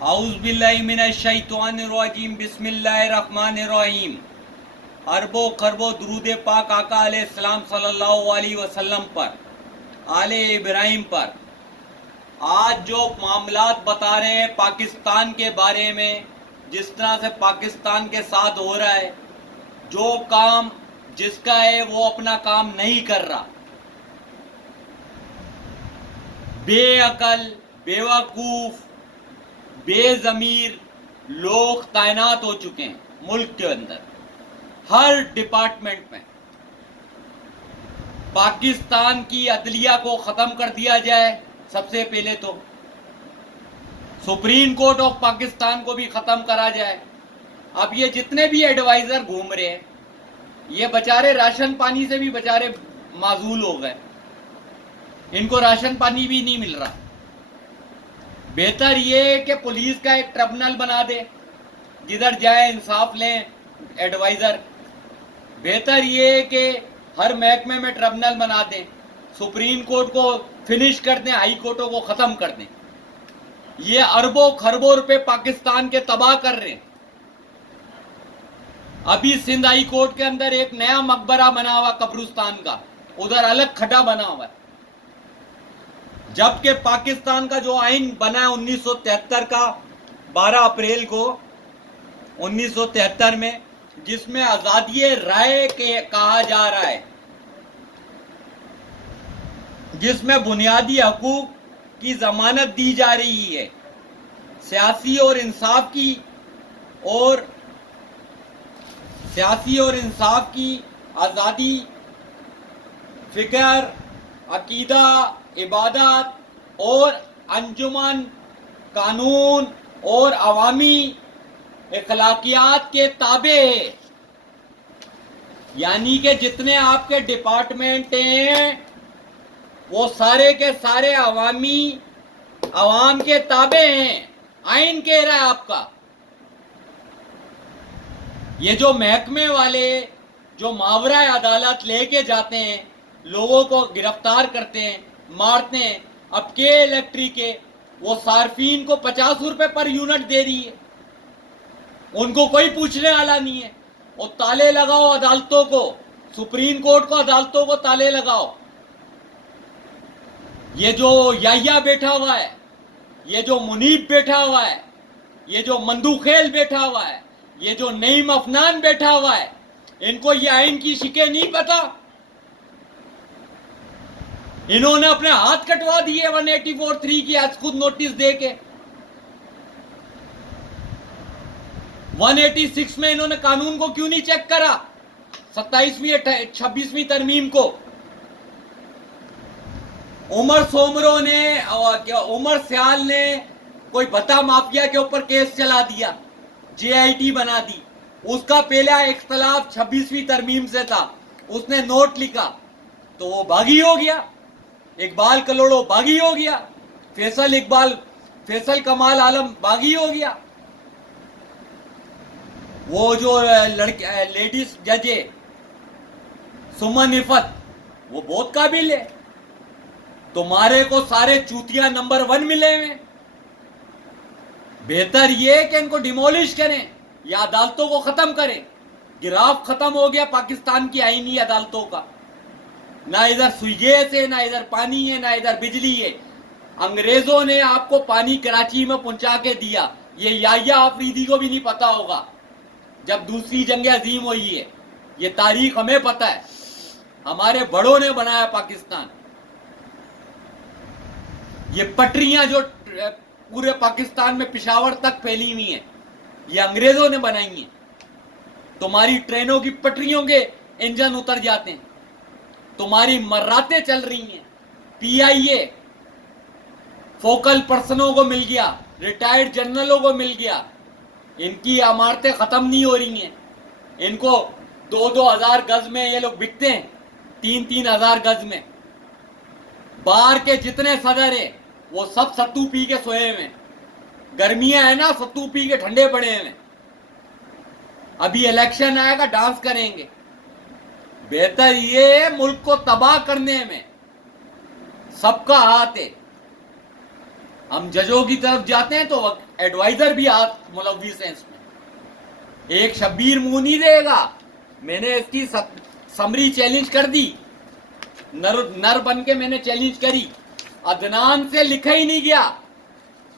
اعوذ باللہ من الشیطان الرجیم بسم اللہ الرحمن الرحیم۔ اربوں خربوں درود پاک آقا علیہ السلام صلی اللہ علیہ وسلم پر، آل ابراہیم پر۔ آج جو معاملات بتا رہے ہیں پاکستان کے بارے میں، جس طرح سے پاکستان کے ساتھ ہو رہا ہے، جو کام جس کا ہے وہ اپنا کام نہیں کر رہا، بے عقل، بے وقوف، بے ضمیر لوگ تعینات ہو چکے ہیں ملک کے اندر ہر ڈپارٹمنٹ میں۔ پاکستان کی عدلیہ کو ختم کر دیا جائے، سب سے پہلے تو سپریم کورٹ آف پاکستان کو بھی ختم کرا جائے۔ اب یہ جتنے بھی ایڈوائزر گھوم رہے ہیں، یہ بیچارے راشن پانی سے بھی بیچارے معزول ہو گئے، ان کو راشن پانی بھی نہیں مل رہا۔ بہتر یہ ہے کہ پولیس کا ایک ٹربنل بنا دے، جدھر جائیں انصاف لیں ایڈوائزر۔ بہتر یہ ہے کہ ہر محکمے میں ٹربنل بنا دیں، سپریم کورٹ کو فنش کر دیں، ہائی کورٹوں کو ختم کر دیں۔ یہ اربوں خربوں روپے پاکستان کے تباہ کر رہے ہیں۔ ابھی سندھ ہائی کورٹ کے اندر ایک نیا مقبرہ بنا ہوا قبرستان کا، ادھر الگ کھڈا بنا ہوا ہے، جبکہ پاکستان کا جو آئین بنا ہے 1973 کا، 12 اپریل کو 1973 میں، جس میں آزادی رائے کے کہا جا رہا ہے، جس میں بنیادی حقوق کی ضمانت دی جا رہی ہے، سیاسی اور انصاف کی آزادی، فکر، عقیدہ، عبادت اور انجمن، قانون اور عوامی اخلاقیات کے تابع ہے۔ یعنی کہ جتنے آپ کے ڈپارٹمنٹ ہیں وہ سارے کے سارے عوام کے تابع ہیں، آئین کہہ رہا ہے آپ کا۔ یہ جو محکمے والے جو ماورائے عدالت لے کے جاتے ہیں، لوگوں کو گرفتار کرتے ہیں، مارتے ہیں، اب کے الیکٹرک کے وہ صارفین کو 50 روپے پر یونٹ دے رہی ہے، ان کو کوئی پوچھنے والا نہیں ہے۔ اور تالے لگاؤ عدالتوں کو، سپریم کورٹ کو، عدالتوں کو تالے لگاؤ۔ یہ جو یایا بیٹھا ہوا ہے، یہ جو منیب بیٹھا ہوا ہے، یہ جو مندوخیل بیٹھا ہوا ہے، یہ جو نعیم افنان بیٹھا ہوا ہے، ان کو یہ آئین کی شکیں نہیں پتا۔ انہوں نے اپنے ہاتھ کٹوا دیے 184(3) کی آج خود نوٹس دے کے۔ 186 میں انہوں نے قانون کو کیوں نہیں چیک کرا؟ 27ویں 26ویں ترمیم کو عمر سیال نے کوئی بھتا مافیا کے اوپر کیس چلا دیا، JIT بنا دی۔ اس کا پہلا اختلاف 26ویں ترمیم سے تھا، اس نے نوٹ لکھا تو وہ باغی ہو گیا، اقبال کلوڑو باغی ہو گیا، فیصل کمال عالم باغی ہو گیا۔ وہ جو لیڈیز جج ہے سمن عفت، وہ بہت قابل ہے۔ تمہارے کو سارے چوتیا نمبر 1 ملے ہوئے۔ بہتر یہ کہ ان کو ڈیمولش کریں یا عدالتوں کو ختم کریں۔ گراف ختم ہو گیا پاکستان کی آئینی عدالتوں کا، نہ ادھر گیس ہے، نہ ادھر پانی ہے، نہ ادھر بجلی ہے۔ انگریزوں نے آپ کو پانی کراچی میں پہنچا کے دیا، یہ یایا آفریدی کو بھی نہیں پتا ہوگا جب دوسری جنگ عظیم ہوئی ہے۔ یہ تاریخ ہمیں پتا ہے، ہمارے بڑوں نے بنایا پاکستان۔ یہ پٹریاں جو پورے پاکستان میں پشاور تک پھیلی ہوئی ہیں، یہ انگریزوں نے بنائی ہیں۔ تمہاری ٹرینوں کی پٹریوں کے انجن اتر جاتے ہیں، تمہاری مراتیں چل رہی ہیں۔ PIA فوکل پرسنوں کو مل گیا، ریٹائرڈ جنرلوں کو مل گیا، ان کی عمارتیں ختم نہیں ہو رہی ہیں۔ ان کو 2,000 گز میں یہ لوگ بکتے ہیں، 3,000 گز میں۔ باہر کے جتنے صدر ہیں وہ سب ستو پی کے سوئے ہوئے ہیں، گرمیاں ہیں نا، ستو پی کے ٹھنڈے پڑے ہیں۔ ابھی الیکشن آئے گا، ڈانس کریں گے۔ بہتر یہ ملک کو تباہ کرنے میں سب کا ہاتھ ہے۔ ہم ججوں کی طرف جاتے ہیں تو ایڈوائزر بھی ملوث ہیں اس میں. ایک شبیر منہ نہیں دے گا. میں نے اس کی سمری چیلنج کر دی, نر بن کے میں نے چیلنج کری. عدنان سے لکھا ہی نہیں گیا.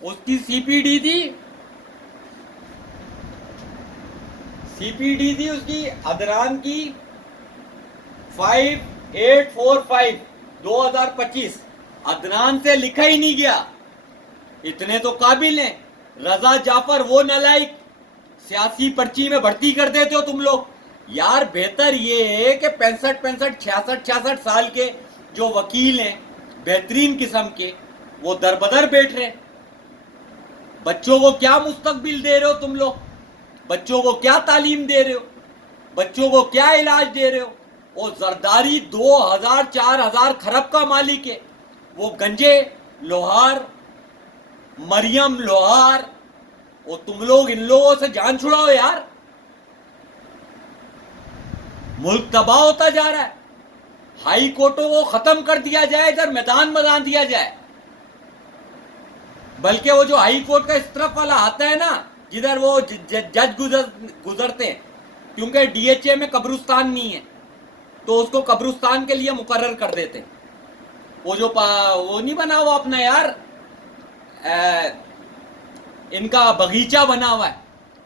اس کی سی پی ڈی تھی اس کی عدنان کی 5845 2025. عدنان سے لکھا ہی نہیں گیا. اتنے تو قابل ہیں. رضا جعفر وہ نالائق سیاسی پرچی میں بھرتی کر دیتے ہو تم لوگ. یار بہتر یہ ہے کہ 65 66 سال کے جو وکیل ہیں بہترین قسم کے, وہ در بدر بیٹھ رہے. بچوں کو کیا مستقبل دے رہے ہو تم لوگ؟ بچوں کو کیا تعلیم دے رہے ہو؟ بچوں کو کیا علاج دے رہے ہو؟ وہ زرداری 2000 4000 خرب کا مالک ہے. وہ گنجے لوہار مریم لوہار, وہ تم لوگ ان لوگوں سے جان چھڑاؤ یار. ملک تباہ ہوتا جا رہا ہے. ہائی کورٹوں کو ختم کر دیا جائے, ادھر میدان بنا دیا جائے. بلکہ وہ جو ہائی کورٹ کا اس طرف والا آتا ہے نا, جدھر وہ جج گزرتے ہیں, کیونکہ ڈی ایچ اے میں قبرستان نہیں ہے تو اس کو قبرستان کے لیے مقرر کر دیتے. وہ جو وہ نہیں بنا ہوا اپنا یار, ان کا باغیچہ بنا ہوا ہے,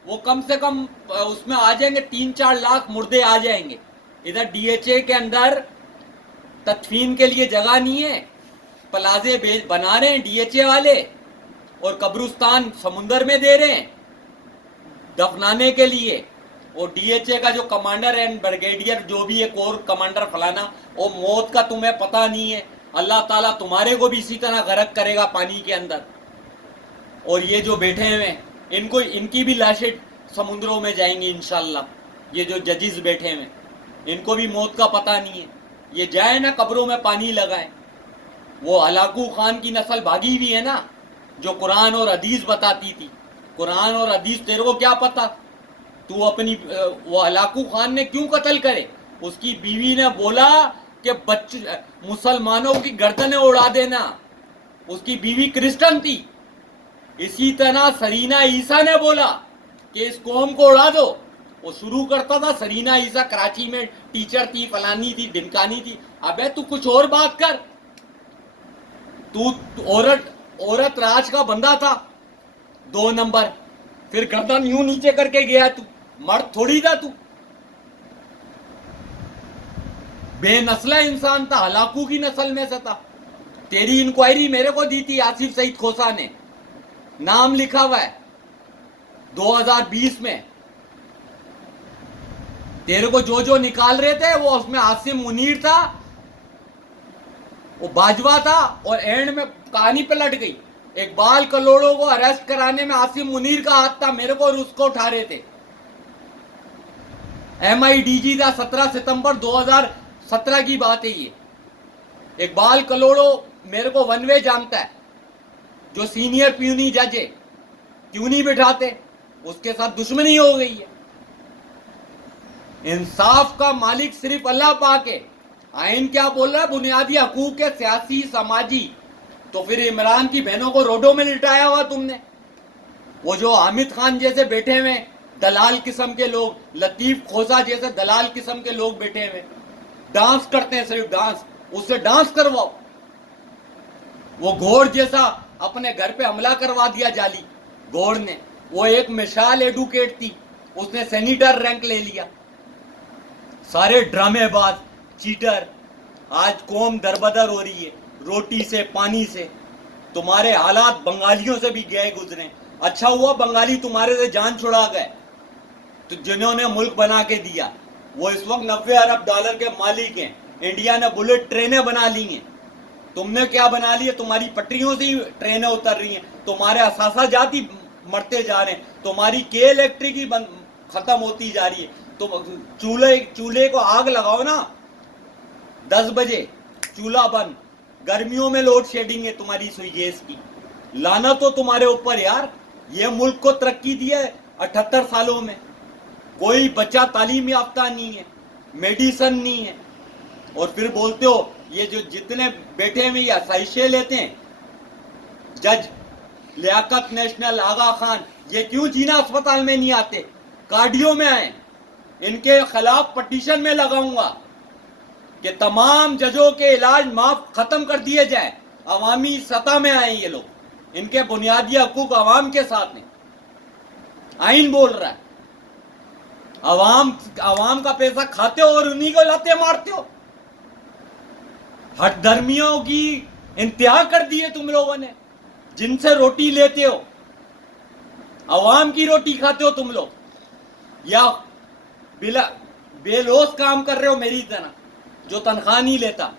وہ کم سے کم اس میں آ جائیں گے 3-4 لاکھ مردے آ جائیں گے. ادھر ڈی ایچ اے کے اندر تدفین کے لیے جگہ نہیں ہے, پلازے بنا رہے ہیں ڈی ایچ اے والے, اور قبرستان سمندر میں دے رہے ہیں دفنانے کے لیے. اور ڈی ایچ اے کا جو کمانڈر اینڈ بریگیڈیئر جو بھی ہے کور کمانڈر فلانا, وہ موت کا تمہیں پتہ نہیں ہے. اللہ تعالیٰ تمہارے کو بھی اسی طرح غرق کرے گا پانی کے اندر. اور یہ جو بیٹھے ہوئے ان کی بھی لاشیں سمندروں میں جائیں گی انشاءاللہ. یہ جو ججز بیٹھے ہوئے ان کو بھی موت کا پتہ نہیں ہے. یہ جائیں نا قبروں میں پانی لگائیں. وہ ہلاکو خان کی نسل بھاگی ہوئی ہے نا, جو قرآن اور حدیث بتاتی تھی. قرآن اور حدیث تیرے کو کیا پتا؟ تو اپنی وہ ہلاکو خان نے کیوں قتل کرے؟ اس کی بیوی نے بولا کہ مسلمانوں کی گردنیں اڑا دینا. اس کی بیوی کرسچن تھی. اسی طرح سرینا عیسیٰ نے بولا کہ اس قوم کو اڑا دو. وہ شروع کرتا تھا, سرینا عیسیٰ کراچی میں ٹیچر تھی, فلانی تھی, ڈمکانی تھی. ابے تو کچھ اور بات کر. تو عورت راج کا بندہ تھا 2 نمبر, پھر گردن یوں نیچے کر کے گیا. تو مرد تھوڑی تھا, تو بے نسلہ انسان تھا, ہلاکو کی نسل میں سے تھا. تیری انکوائری میرے کو دی تھی آصف سعید کھوسا نے, نام لکھا ہوا ہے 2020 میں. تیرے کو جو نکال رہے تھے وہ اس میں عاصم منیر تھا, وہ باجوہ تھا, اور اینڈ میں کہانی پلٹ گئی. اقبال کلوڑوں کو اریسٹ کرانے میں عاصم منیر کا ہاتھ تھا, میرے کو اور اس کو اٹھا رہے تھے. ایم آئی ڈی جی تھا. 17 ستمبر 2017 کی بات ہے یہ. اقبال کلوڑوں میرے کو ون وے جانتا ہے, جو سینئر پیونی جج ہے. کیوں نہیں بٹھاتے؟ اس کے ساتھ دشمنی ہو گئی ہے. انصاف کا مالک صرف اللہ پاک ہے. آئین کیا بول رہا ہے؟ بنیادی حقوق ہے, سیاسی سماجی. تو پھر عمران کی بہنوں کو روڈوں میں لٹایا ہوا تم نے. وہ جو حامد خان جیسے بیٹھے ہوئے دلال قسم کے لوگ, لطیف کھوسا جیسے دلال قسم کے لوگ بیٹھے ہوئے, ڈانس کرتے ہیں صرف ڈانس. اس سے ڈانس کرواؤ. وہ گھوڑ جیسا اپنے گھر پہ حملہ کروا دیا جالی گھوڑ نے. وہ ایک مشال ایڈوکیٹ تھی, اس نے سینیٹر رینک لے لیا. سارے ڈرامے باز, چیٹر. آج قوم دربدر ہو رہی ہے روٹی سے, پانی سے. تمہارے حالات بنگالیوں سے بھی گئے گزرے. اچھا ہوا بنگالی تمہارے سے جان چھڑا گئے, تو جنہوں نے ملک بنا کے دیا. وہ اس وقت 90 ارب ڈالر کے مالک ہیں. انڈیا نے بلٹ ٹرینیں بنا لی ہیں. تم نے کیا بنا لی ہے؟ تمہاری پٹریوں سے ہی ٹرینیں اتر رہی ہیں. تمہارے اثاثہ جات ہی مرتے جا رہے ہیں. تمہاری کے الیکٹرک ہی ختم ہوتی جا رہی ہے. تو چولہے کو آگ لگاؤ نا 10 بجے, چولہا بند. گرمیوں میں لوڈ شیڈنگ ہے تمہاری سوئی گیس کی. لعنت تو تمہارے اوپر یار. یہ ملک کو ترقی دی ہے 78 سالوں میں. کوئی بچہ تعلیم یافتہ نہیں ہے, میڈیسن نہیں ہے. اور پھر بولتے ہو یہ جو جتنے بیٹھے ہوئے یہ آسائشیں لیتے ہیں جج, لیاقت نیشنل, آغا خان, یہ کیوں جینا اسپتال میں نہیں آتے؟ کارڈیو میں آئیں. ان کے خلاف پٹیشن میں لگاؤں گا کہ تمام ججوں کے علاج معاف ختم کر دیے جائیں. عوامی سطح میں آئیں یہ لوگ, ان کے بنیادی حقوق عوام کے ساتھ ہیں. آئین بول رہا ہے. عوام کا پیسہ کھاتے ہو اور انہی کو لاتے مارتے ہو. ہٹ دھرمیوں کی انتہا کر دی ہے تم لوگوں نے, جن سے روٹی لیتے ہو. عوام کی روٹی کھاتے ہو تم لوگ, یا بے لوث کام کر رہے ہو میری طرح, جو تنخواہ نہیں لیتا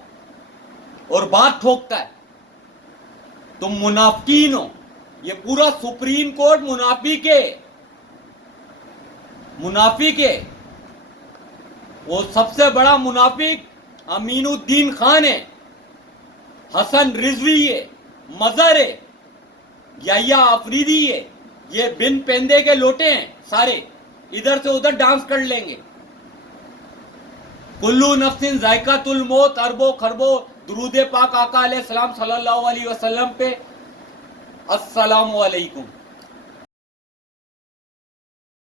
اور بات ٹھوکتا ہے. تم منافقین ہو. یہ پورا سپریم کورٹ منافق ہے. وہ سب سے بڑا منافق امین الدین خان ہے, حسن رضوی ہے, مظہر ہے, یحییٰ آفریدی ہے. یہ بن پیندے کے لوٹے ہیں سارے, ادھر سے ادھر ڈانس کر لیں گے. کلو نفس ذائقۃ الموت, اربوں خربوں درود پاک آقا علیہ السلام صلی اللہ علیہ وسلم پہ. السلام علیکم.